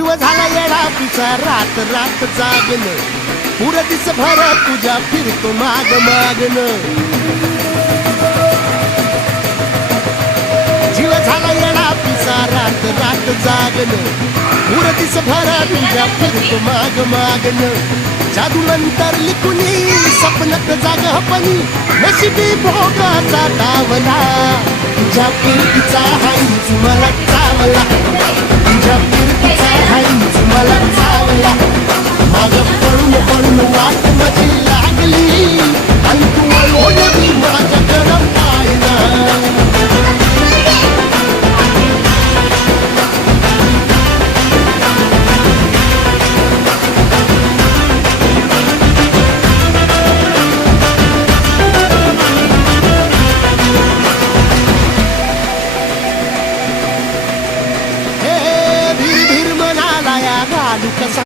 जीव झाला येडा पिसा रात रात जागन पुर दिस भर तुझ्या फिरतो माग मागन जीव झाला येडा पिसा रात रात जागन पुर दिस भर तुझ्या फिरतो माग मागन जादू नंतर लिखुनी स्वप्नात जाग हपनी नशिबी भोगाचा डावला तुझ्या फिरतीचा हाईच मला चावला तुझ्या फिरतीचा हाईच मला चावला माग पळून पळून वाट माझी लागली आणि तू वळवली माझ्याकडं पाहिला धीर धीर म्हणाला या घालू कसा